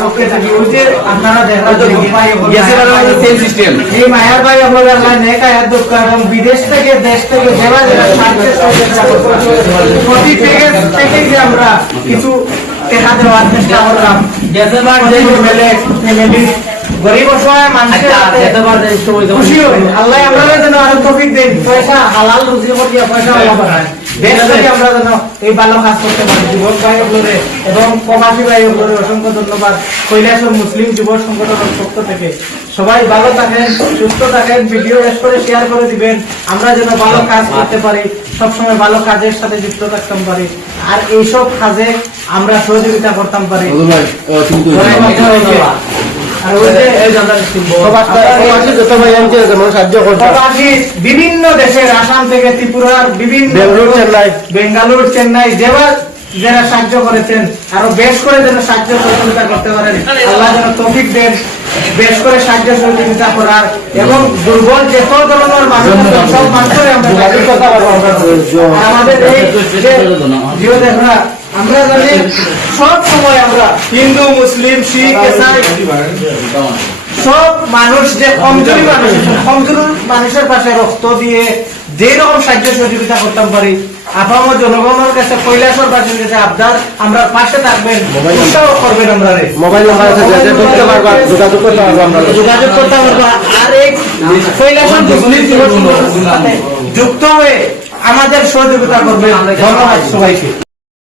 পক্ষে থাকি ওই যে আপনারা দেখা সেম সিস্টেম এই মায়ার ভাই আপনারা আল্লাহ নেক আয়াত দুঃখ এবং বিদেশ থেকে দেশ থেকে যারা যারা সাহায্যের প্রতি থেকে যে আমরা কিছু টাকা দেওয়ার চেষ্টা করলাম ফ্যামিলি গরিব অসহায় মানুষের খুশি হবে আল্লাহ আমরা যেন আরো তৌফিক দেন পয়সা হালাল রুজি করিয়া পয়সা আল্লাহ বানায় দেশ থেকে আমরা যেন এই ভালো কাজ করতে পারি যুবক ভাই ওগুলোরে এবং প্রবাসী ভাই ওগুলোরে অসংখ্য ধন্যবাদ কৈলাসর মুসলিম যুব সংগঠনের পক্ষ থেকে সবাই ভালো থাকেন সুস্থ থাকেন ভিডিও করে শেয়ার করে দিবেন আমরা যেন ভালো কাজ করতে পারি সবসময় ভালো কাজের সাথে যুক্ত থাকতে পারি আর এইসব কাজে আমরা সহযোগিতা করতে পারি বিভিন্ন দেশের আসাম থেকে ত্রিপুরার বিভিন্ন বেঙ্গালুর চেন্নাই যারা সাহায্য করেছেন আরো বেশ করে যেন সাহায্য সহযোগিতা করতে পারেন আল্লাহ যেন তৌফিক দেন বেশ করে সাহায্য সহযোগিতা করার এবং দুর্বল যে ধরনের মানুষ সব মানুষের আমাদের এই আমরা জানি সব সময় আমরা হিন্দু মুসলিম শিখ ইসাই সব মানুষ যে কমজোরি মানুষ কমজোরি মানুষের পাশে রক্ত দিয়ে যে রকম সাহায্য সহযোগিতা করতে পারি আপামর জনগণের কাছে কৈলাসর বাসীর কাছে আবদার আমরা পাশে থাকবেন উৎসাহ করবেন আমরা মোবাইল নাম্বার আছে যোগাযোগ করতে পারবো আর এই কৈলাসর মুসলিম যুক্ত হয়ে আমাদের সহযোগিতা করবেন ধন্যবাদ সবাইকে।